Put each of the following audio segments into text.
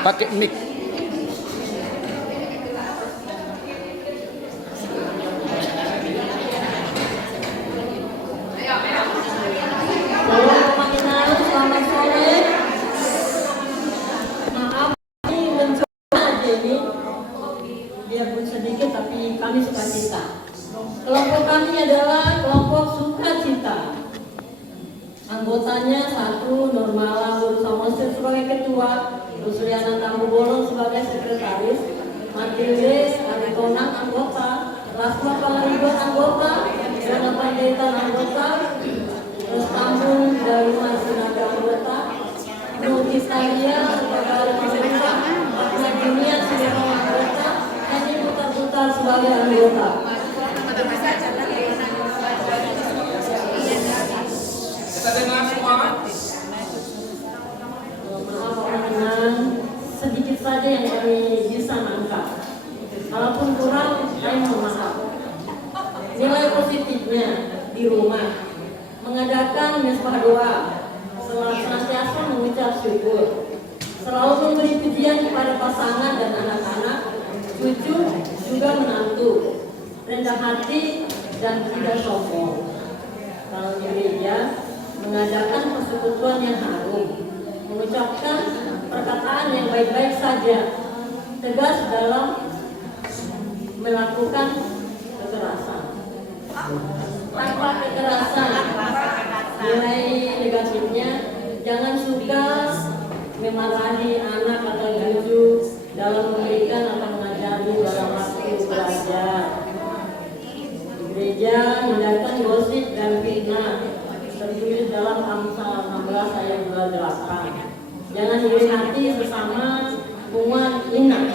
Pakai mic. Selamat sore. Maaf, ini mencoba aja ini, biarpun sedikit tapi kami sukacita. Kelompok kami adalah kelompok sukacita. Anggotanya 1 Normala Samosir sebagai ketua, Rusliana Tambubolon sebagai sekretaris, Matilde Aritonang anggota, Rasma Palaribuan anggota, Jana Panjaitan anggota, Restambung dari Masinaga anggota, Nutitalia sebagai anggota, Fatma Dunia sebagai anggota, Heni Putar-Putar sebagai anggota. Kita dengar semua. Sedikit saja yang kami bisa angkat. Kalaupun kurang, kami mohon maaf. Nilai positifnya di rumah mengadakan mesbah doa, senantiasa mengucap syukur, selalu memberi pujian kepada pasangan dan anak-anak, cucu juga menantu, rendah hati dan tidak sombong. Kalau di gereja mengadakan persekutuan yang harum, mengucapkan perkataan yang baik-baik saja, tegas dalam melakukan kekerasan. Tanpa kekerasan, nilai negatifnya jangan suka memarahi anak atau cucu dalam memberikan atau mengajari dalam waktu belajar. Di gereja hindarkan gosip dan fitnah, tertulis dalam Amsal 16 ayat 28. Jangan iri hati sesama umat ingat.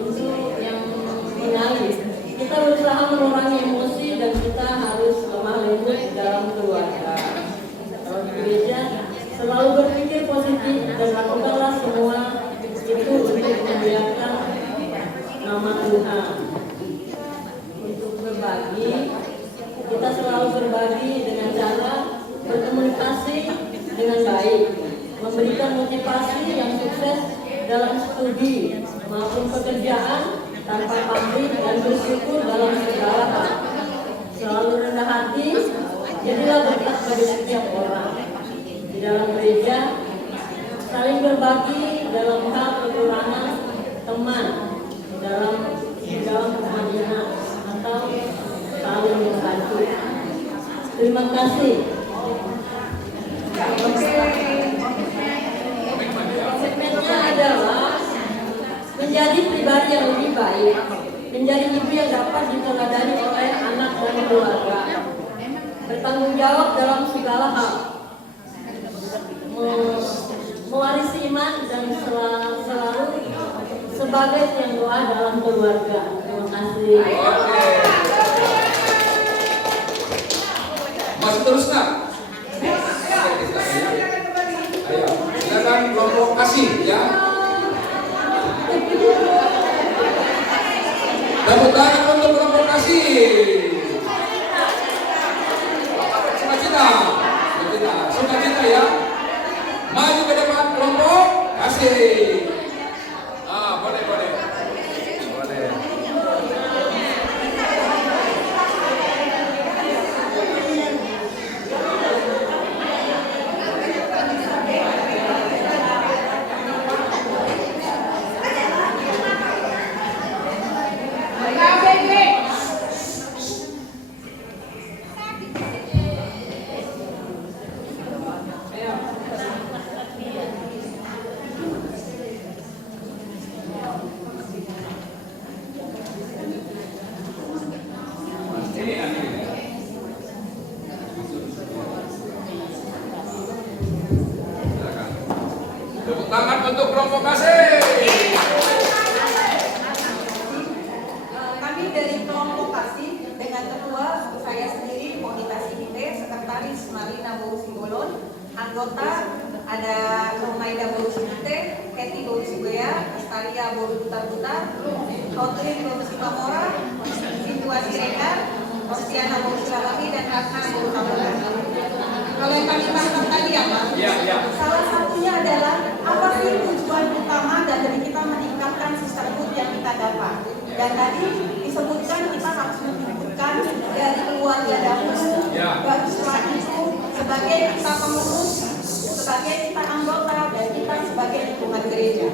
Untuk yang mengalir, kita berusaha mengurangi emosi dan kita harus lemah lembut dalam keluarga. Kalau di gereja selalu berpikir positif dan lakukanlah semua itu untuk memuliakan nama Tuhan. Untuk berbagi, kita selalu berbagi dengan cara berkomunikasi dengan baik, memberikan motivasi yang sukses dalam studi maupun pekerjaan tanpa pamrih dan bersyukur dalam segala hal. Selalu rendah hati, jadilah berkat bagi setiap orang. Di dalam gereja, saling berbagi dalam hal kekurangan teman, dalam kemanian atau saling membantu. Terima kasih. Komitmennya adalah menjadi pribadi yang lebih baik, menjadi ibu yang dapat diteladani oleh anak dan keluarga, bertanggung jawab dalam segala hal, mewarisi iman dan selalu sebagai tiang doa dalam keluarga. Terima kasih. Masih terus nak? Ayo, silakan kelompok kasih ya. Tepuk tangan untuk kelompok kasih. Sukacita ya. Maju ke depan kelompok kasih. Boleh. Silakan. Tepuk tangan untuk kelompok kasih. Kami dari kelompok kasih dengan ketua saya sendiri Monita Sihite, sekretaris Marina Borusigolon, anggota ada Romaida Borusihite, Keti Borusibea, Astaria Borubutar-Butar, Kotlin Borusibamora, Situasi Rekar, Rostiana Borusilalahi, dan Ratna Borutabura. Kalau yang kami tangkap tadi apa? Ya. Salah satunya adalah apa sih tujuan utama dari kita meningkatkan sisterhood yang kita dapat. Dan tadi disebutkan kita harus menyebutkan dari keluarga dahulu, baru setelah itu sebagai kita pengurus, sebagai kita anggota, dan kita sebagai lingkungan gereja.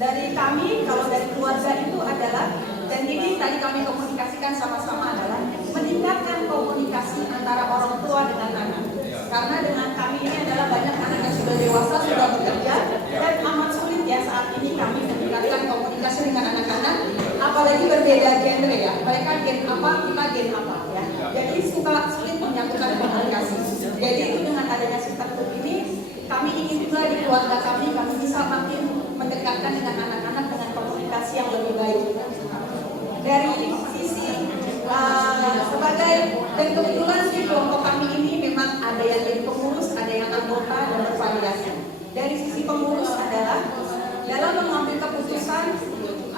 Dari kami, kalau dari keluarga itu adalah, dan ini tadi kami komunikasikan sama-sama adalah meningkatkan komunikasi antara orang tua dengan anak. Karena dengan kami ini adalah banyak anak yang sudah dewasa, sudah bekerja, dan amat sulit ya saat ini kami meningkatkan komunikasi dengan anak-anak, apalagi berbeda genre ya. Mereka gen apa, kita gen apa ya. Jadi sulit menyatukan komunikasi. Jadi itu dengan adanya sisterhood ini, kami ingin juga di keluarga kami bisa makin mendekatkan dengan anak-anak dengan komunikasi yang lebih baik. Dari sisi sebagai, dan kebetulan di kelompok kami ini memang ada yang jadi pengurus, ada yang anggota, dan bervariasi. Dari sisi pengurus adalah dalam mengambil keputusan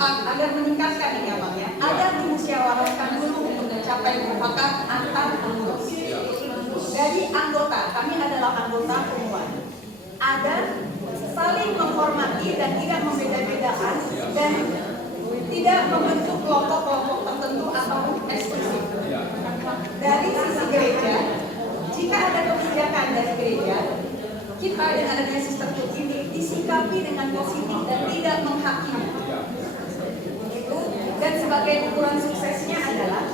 agar meningkatkan ini ya Bang ya, agar dimusyawarahkan dulu untuk mencapai mufakat antar pengurus. Dari anggota, kami adalah anggota perempuan, ada saling menghormati dan tidak membeda-bedakan dan tidak membentuk kelompok-kelompok tertentu atau eksklusif. Dari sisi gereja, jika ada kebijakan dari gereja, kita dengan adanya sisterhood ini disikapi dengan positif dan tidak menghakimi. Begitu. Dan sebagai ukuran suksesnya adalah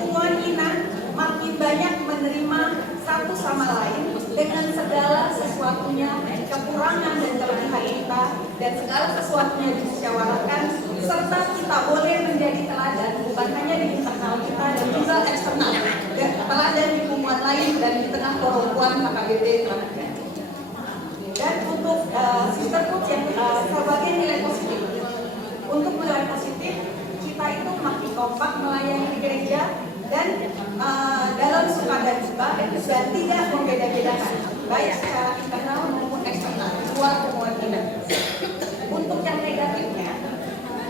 hubungan Ina makin banyak menerima satu sama lain dengan segala sesuatunya, kekurangan dan kelebihan kita, dan segala sesuatunya dimusyawarahkan, serta kita boleh menjadi teladan bukan hanya di internal kita dan juga eksternal, dan teladan di hubungan lain dan di tengah perempuan HKBP Terakhir. Dan untuk sisterhood yang sebagai nilai positif, untuk nilai positif kita itu makin kompak melayani di gereja dan dalam suka dan duka dan tidak membeda-bedakan baik secara internal maupun eksternal luar hubungan kita. Untuk yang negatifnya,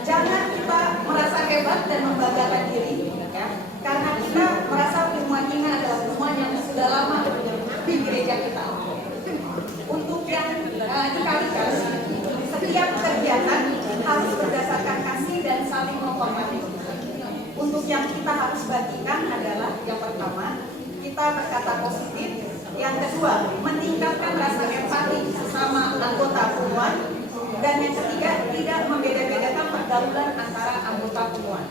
jangan kita merasa hebat dan membanggakan diri ya, karena kita merasa hubungan ini adalah hubungan yang sudah lama di gereja kita. Untuk yang dikalikan, setiap kegiatan harus berdasarkan kasih dan saling menghormati. Untuk yang kita harus bagikan adalah yang pertama, kita berkata positif. Yang kedua, meningkatkan rasa empati sesama anggota perempuan. Dan yang ketiga, tidak membeda-bedakan pergaulan antara anggota perempuan.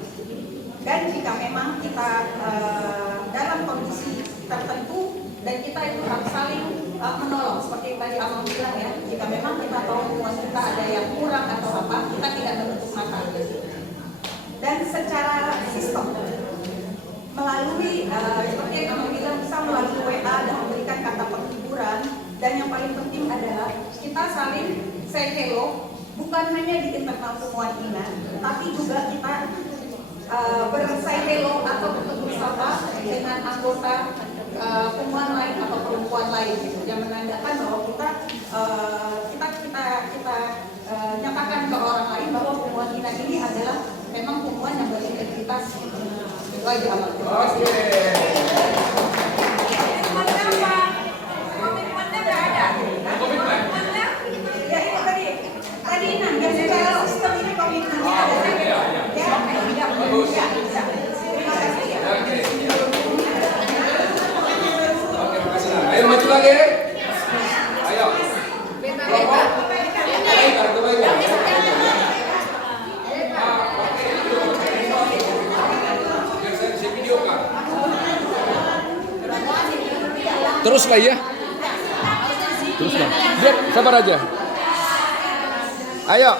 Dan jika memang kita dalam kondisi tertentu dan kita itu harus saling menolong, seperti tadi Amang bilang ya, jika memang kita tahu hubungan kita ada yang kurang atau apa, kita tidak menutup mata. Dan secara sistem melalui seperti yang Amang bilang, bisa melalui WA dan memberikan kata penghiburan, dan yang paling penting adalah kita saling say hello, bukan hanya di internal hubungan Ina, tapi juga kita bersay hello atau bertegur sapa dengan anggota hubungan lain atau perempuan lain gitu, yang menandakan bahwa kita nyatakan ke orang lain bahwa hubungan Ina ini adalah memang hubungan yang berintegritas. Itu aja Abang. Terima kasih. Komitmennya nggak ada. Komitmen? Ya ini tadi yang secara sistem ini komitmennya ada. Ya, bagus. Terima kasih ya. Oke, makasih. Ayo maju lagi. Ayo. Kelompok. Teruslah ya. Teruslah. Biar sabar aja. Ayo.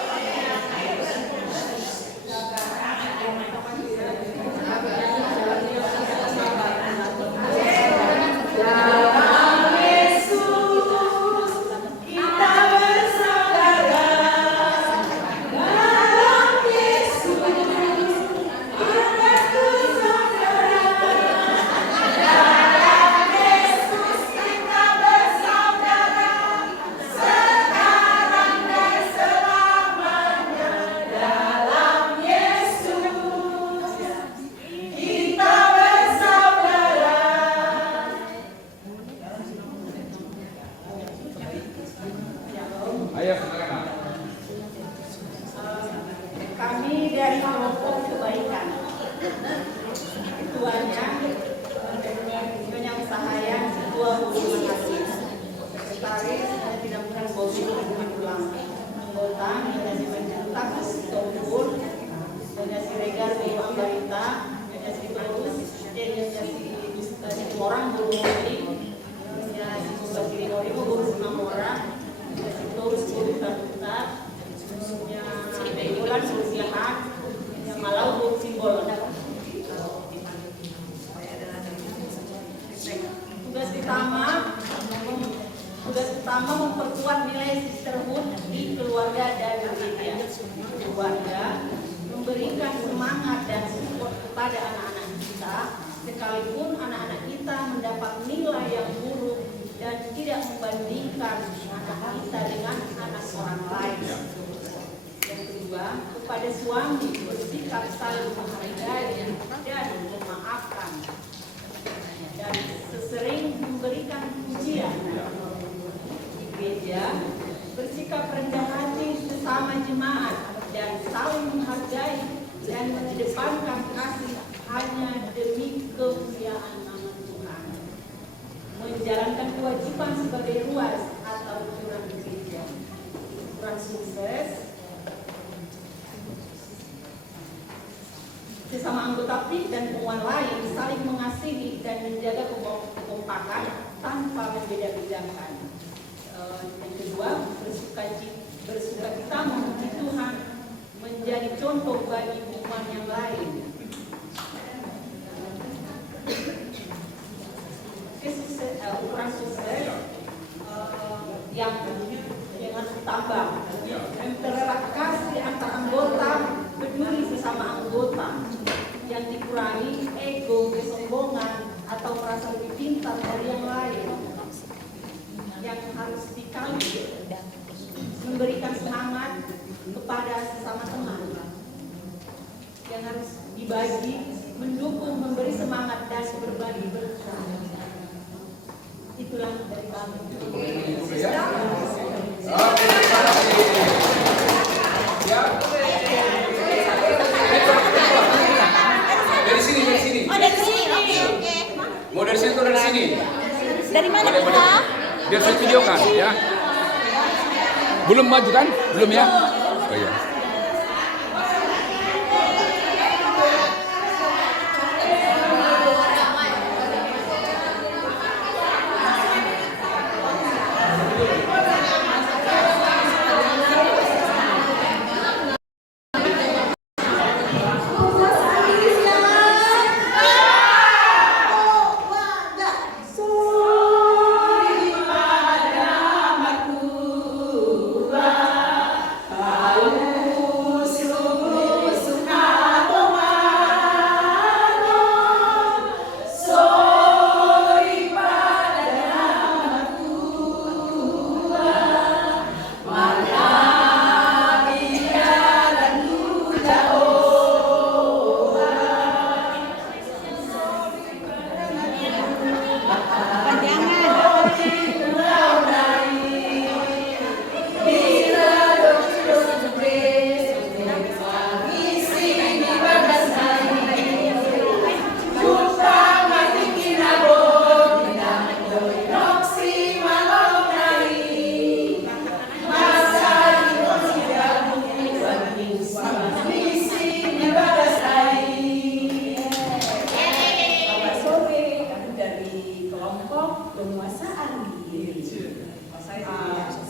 datang dengan si menjuta si Tompul, dengan si Regar di Ambarita, dengan si Terus, dengan si orang guru Mori, dengan si Basiri Mori guru Sinamora, dengan si Terus guru Taruta, dengan si Bulan guru Siahan, yang Malau guru Simbol. Tugas utama memperkuat nilai sisterhood di keluarga dan gereja. Keluarga memberikan semangat dan support kepada anak-anak kita, sekalipun anak-anak kita mendapat nilai yang buruk dan tidak membandingkan anak kita dengan anak orang lain. Yang kedua, kepada suami bersikap saling menghargai dan memaafkan, dan sesering memberikan pujian. Di gereja bersikap rendah hati sesama jemaat dan saling menghargai dan mengedepankan kasih hanya demi kemuliaan nama Tuhan. Menjalankan kewajiban sebagai ruas atau ukuran gereja. Ukuran sukses sesama anggota PIK dan lingkungan lain saling mengasihi dan menjaga kekompakan tanpa membeda-bedakan. Yang kedua, bersukacita memuji Tuhan menjadi contoh bagi umat yang lain. Ukuran sukses yang harus ditambah, mempererat kasih antar anggota, peduli sesama anggota, yang dikurangi ego, kesombongan, atau merasa lebih pintar dari yang lain. Yang harus dikali, memberikan semangat kepada sesama teman. Yang harus dibagi, mendukung, memberi semangat, dan berbagi berkah. Itulah dari kami. Dari sini. Oh, dari sini. Oke. Mau dari sini atau dari sini? Dari mana Pak? Biar saya videokan ya. Belum maju kan? Belum ya? Oh iya.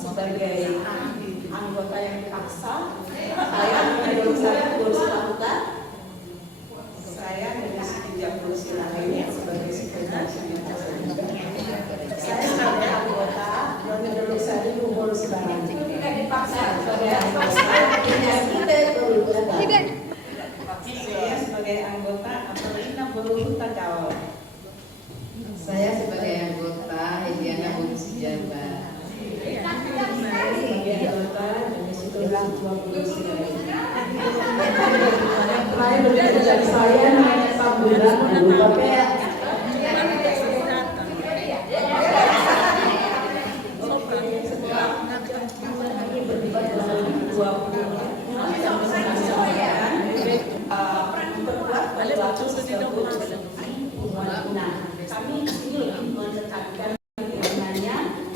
Sebagai anggota yang dipaksa, saya menjadi satu anggota. Saya dari sejak berusia lainnya sebagai sekretaris saya sebagai anggota dan berusaha di umur sekarang. Tidak dipaksa sebagai anggota. Saya sebagai anggota Apelina Beruruta Kawal. Saya sebagai anggota Ediana Bonisi Jabar. Terakhir dari saya namanya Pak Bulan, kami ini lebih menekankan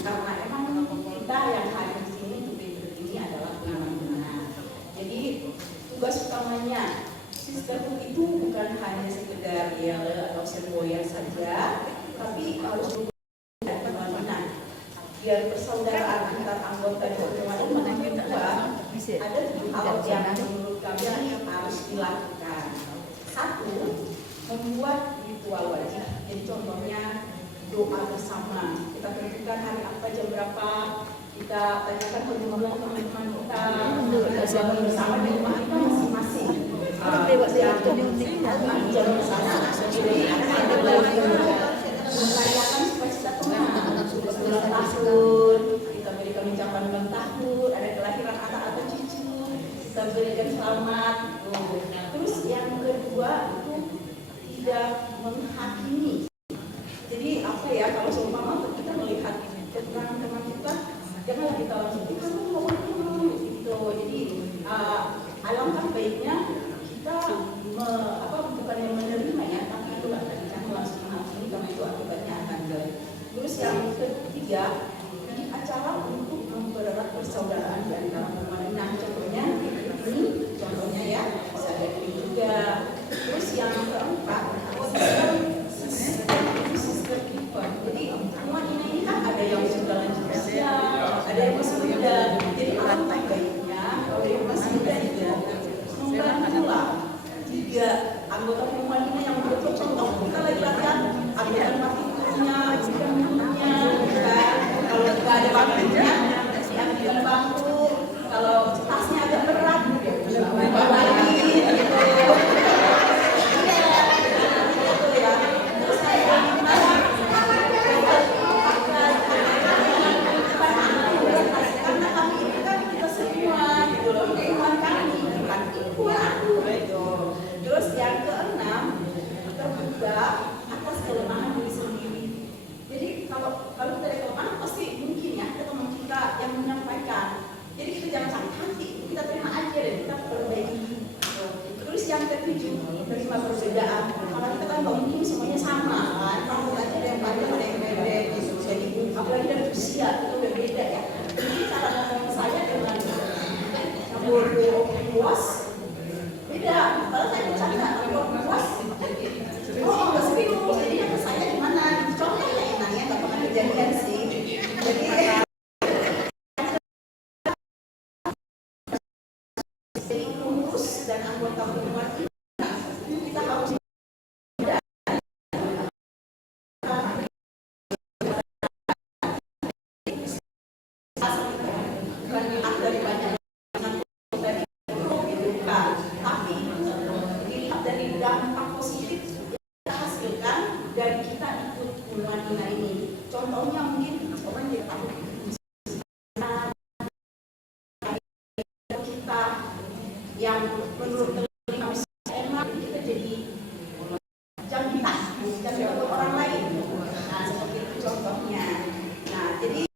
karena emang kita yang hadir di sini ini adalah biar persaudaraan antar anggota dewan juga ada 7 hal yang menurut kami harus dilakukan. 1, membuat ritual wajib. Jadi contohnya doa bersama. Kita tentukan hari apa, jam berapa. Kita tanyakan teman-teman kita doa bersama di rumah kita masing-masing. Jam bersama. Jadi ada lagi merayakan supaya Tuhan. Ulang tahun, kita berikan ucapan ulang tahun, ada kelahiran anak atau cucu, kita berikan selamat. Terus yang kedua itu tidak menghakimi. Jadi apa ya, kalau seumpama kita melihat keterangan teman kita, janganlah kita langsung kamu mau gitu. Jadi alangkah baiknya kita bukan yang menerima ya, tapi itu jangan langsung menghakimi karena itu akibatnya akan jelek. Terus yang ketiga, bikin acara untuk mempererat persaudaraan di antara umat. Nah, contohnya ya, bisa dari juga. Terus yang keempat, sistem keeper. Jadi umat ini kan ada yang sudah lanjut usia, ada yang masih muda. Jadi alangkah baiknya kalau yang masih muda itu membantulah 3 anggota umat ini yang betul contoh. Kita lagi latihan, ambil partiturnya, kalau nggak ada bangkunya, yang di bangku, kalau tasnya agak berat, lagi gitu. Ya. Terus saya karena kami ini kan kita semua gitu loh, lingkungan kami bukan gitu. Terus yang keenam, terbuka atas kelemahan diri sendiri. Jadi kalau kita ada kelemahan pasti mungkin ya ada teman kita yang menyampaikan. Jadi kita jangan sakit hati, kita terima aja dan kita perbaiki. Terus yang ketujuh, terima perbedaan. Karena kita kan nggak mungkin semuanya sama kan. Rambut aja ada yang panjang, ada yang pendek gitu. Jadi apalagi dari usia itu berbeda ya. Jadi cara ngomong saya dengan campur luas beda. Kalau saya bercanda, kalau luas nggak serius. Jadi yang saya gimana? Contohnya enaknya nggak pernah kejadian sih. Jadi pengurus dan anggota umat kita harus dari banyak tapi dilihat dari dampak positif kita hasilkan dan kita ikut Madinah ini. Contohnya mungkin orang tidak tahu kita yang menurut telinga enak kita jadi jam kita untuk orang lain. Nah seperti itu contohnya. Nah jadi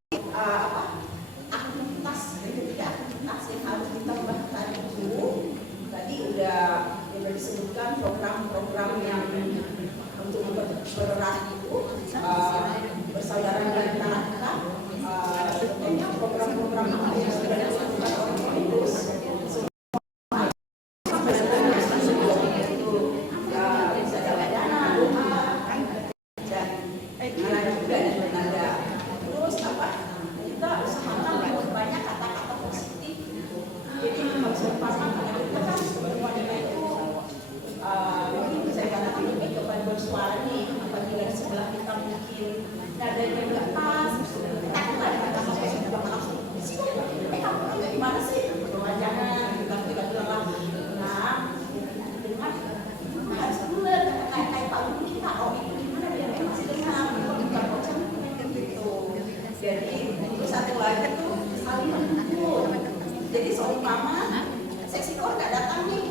aktivitas yang harus ditambahkan itu tadi udah disebutkan program-program yang untuk mempererat itu persaudaraan di antara kita. Tentunya program-program apa yang sudah dilakukan oleh Kominfo suara nih, apabila di sebelah kita mungkin nadanya nggak pas, takutlah kita sampai sudah langsung kamu gimana sih? Jangan kita bilang nah dengar harus benar kayak Pak Guru kita itu gimana biar masih dengar bukan bocah gitu. Jadi itu satu lagi tuh saling mendukung. Jadi seumpama seksi kor nggak datang nih,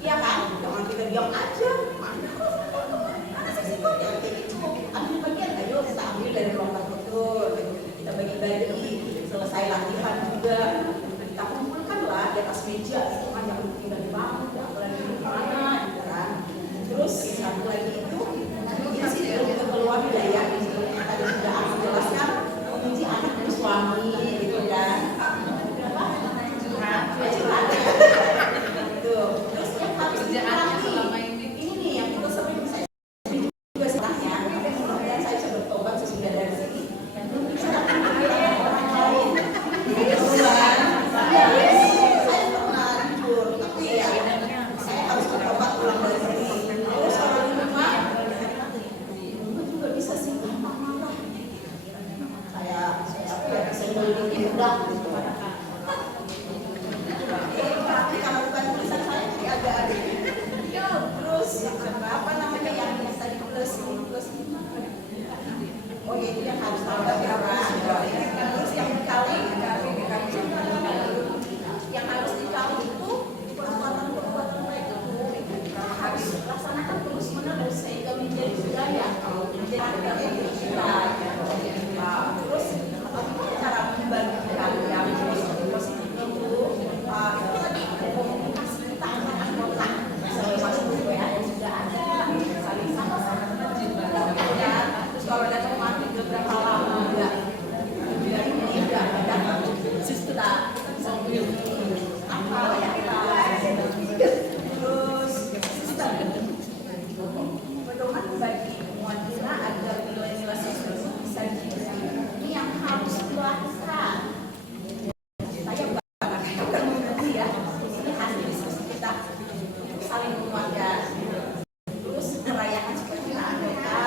iya kan? Jangan kita diam aja. Ambil bagian, ayo kita ambil dari ruang betul, kita bagi-bagi, selesai latihan juga, kita kumpulkanlah di atas meja, itu kan jangan tinggal di bangku, apalagi di mana, kan? Terus satu lagi itu, ini sih untuk keluarga ya, yang tadi sudah aku jelaskan, menguji anak dan suami, gitu kan? Curhat. Terus yang harus dilatih, ini nih yang kita sering juga setelahnya, dan saya bisa bertobat sesudah dari sini. Yang belum bisa udah. Tapi kalau bukan tulisan saya jadi agak-agak. Terus apa namanya yang tadi plus ini? Oh ya, itu yang harus tambah berapa? Terus yang dikali yang harus dikali itu perbuatan baik itu harus laksanakan terus menerus sehingga menjadi budaya, menjadi budaya kita. Terus bagaimana cara membagikan yang positif itu? Itu tadi komunikasi kita antar anggota, lewat WA sudah ada, saling sama-sama dan terus kalau ada teman beberapa lama udah ini udah datang sudah apa ya terus sistem pedoman bagi muadila agar nilai-nilai sesuatu bisa dihidupi ini yang harus dilakukan. Saya bukan mengerti ya, ini hasil diskusi kita saling menguatkan. Terus merayakan supaya kita anggota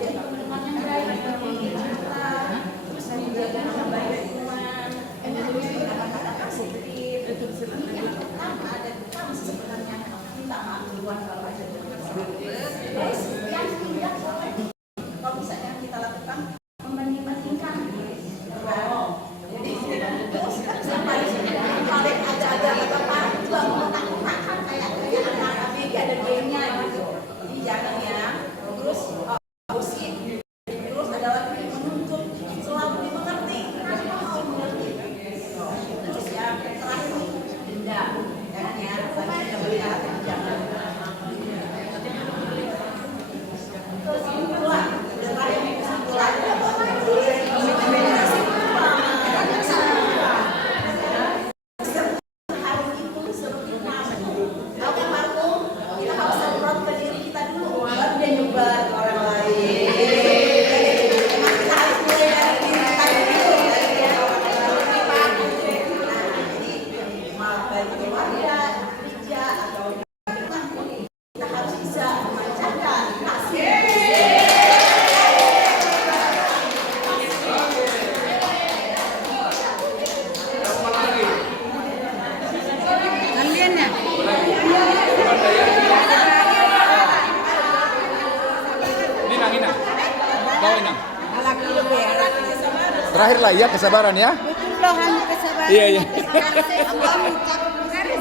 jadi teman yang baik bagi kita, terus menjaga nama baik lingkungan, terus kata-kata positif. Ini yang pertama dan kami sebenarnya minta maaf duluan kalau ada terus yang tidak boleh kalau misalnya kita lakukan membanding-bandingkan. Jadi terus yang paling ada apa juga mengotak-otakan kayak anak-anak media ada gamenya gitu. Jadi jangan ya. Terus musik terus adalah menuntut selalu dimengerti. Kenapa mau mengerti? Terus yang terakhir dendam. Jangan ya. Tadi kita melihat jangan. Terus kesimpulan. Terakhir kesimpulan. Terakhir lah ya, kesabaran ya. kesabaran. Iya, iya.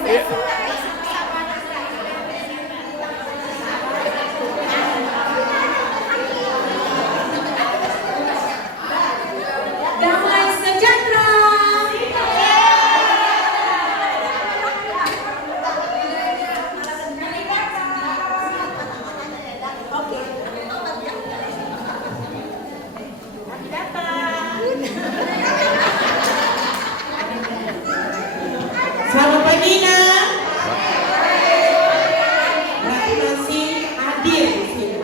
Iya. Damai sejahtera. Oke. Selamat pagi, Nak. Terima kasih hadir di sini.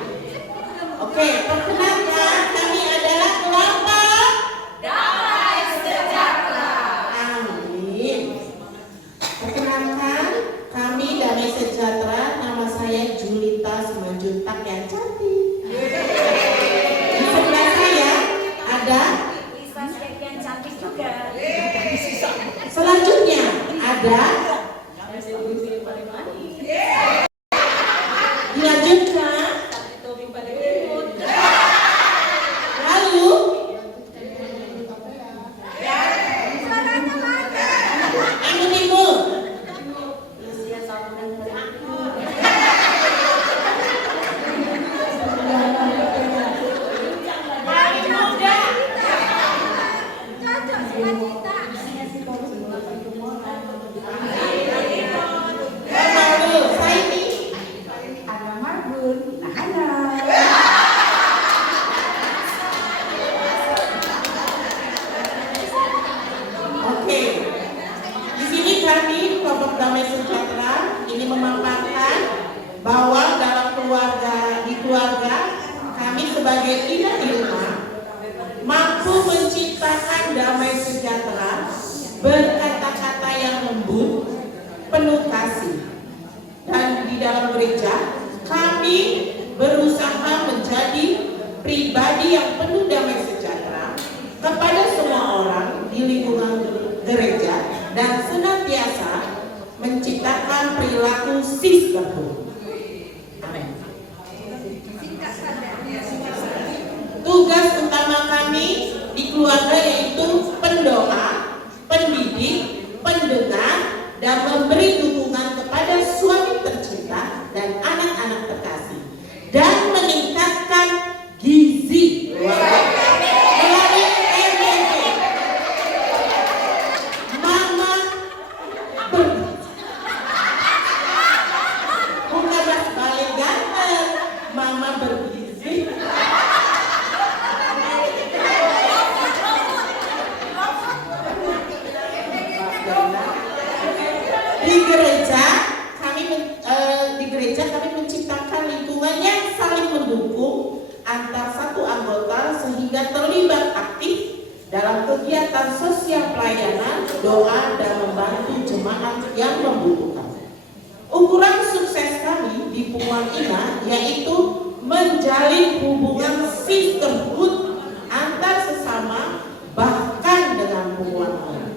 Oke, perkenalkan kami adalah kelompok Damai sejahtera. Amin. Perkenalkan kami Damai Sejahtera. Nama saya Julita Simanjuntak yang cantik. Di sebelah saya ada. Yang cantik juga. Selanjutnya ada. Dilanjutkan. Lalu Anu Timur. Lalu Saini. Oke. Di sini kami kelompok Damai Sejahtera ini memaparkan bahwa dalam di keluarga kami sebagai indah di rumah mampu menciptakan damai sejahtera, berkata-kata yang lembut, penuh kasih. Dan di dalam gereja kami berusaha menjadi pribadi yang penuh damai sejahtera kepada semua orang di lingkungan gereja dan senantiasa menciptakan perilaku sisterhood. Amin. Tugas utama kami di keluarga yaitu pendoa, pendidik, pendengar, dan memberi dukungan kepada suami tercinta dan anak-anak terkasih, dan meningkatkan gizi melalui MBG. Mama bukan mas balik ganteng, mama bergizi. Di gereja kami menciptakan lingkungan yang saling mendukung antar satu anggota sehingga terlibat aktif dalam kegiatan sosial pelayanan, doa, dan membantu jemaat yang membutuhkan. Ukuran sukses kami di Punguan Ina yaitu menjalin hubungan sisterhood antar sesama bahkan dengan Punguan Ina.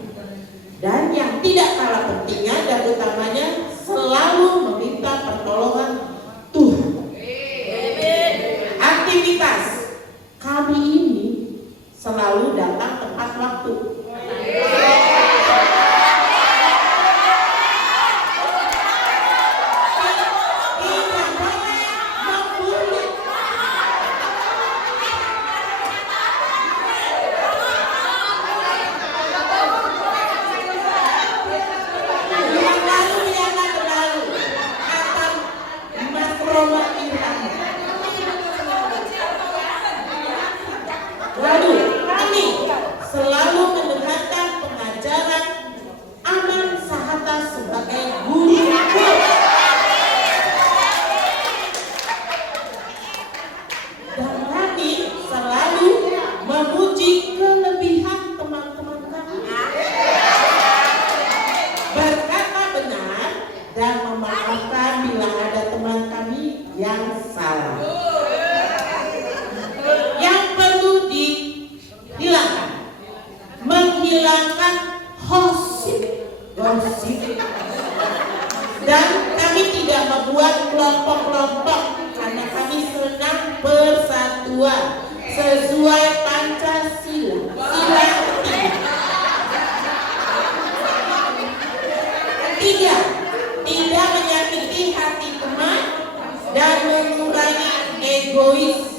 Dan yang tidak kalah pentingnya dan utamanya selalu meminta pertolongan Tuhan. Aktivitas kami ini selalu datang tepat waktu. Tidak boleh membuli. Yang lalu akan Mas Roma Irama. Lalu kami selalu mendengarkan pengajaran Aman Sahata sebagai guru. Dan kami selalu memuji kelebihan teman-teman kami, berkata benar dan memaafkan bila ada teman kami yang salah. Yang perlu dihilangkan, menghilangkan gosip, dan kami tidak membuat kelompok-kelompok karena kami senang persatuan sesuai Pancasila. Sila ketiga, tidak menyakiti hati teman dan mengurangi egois.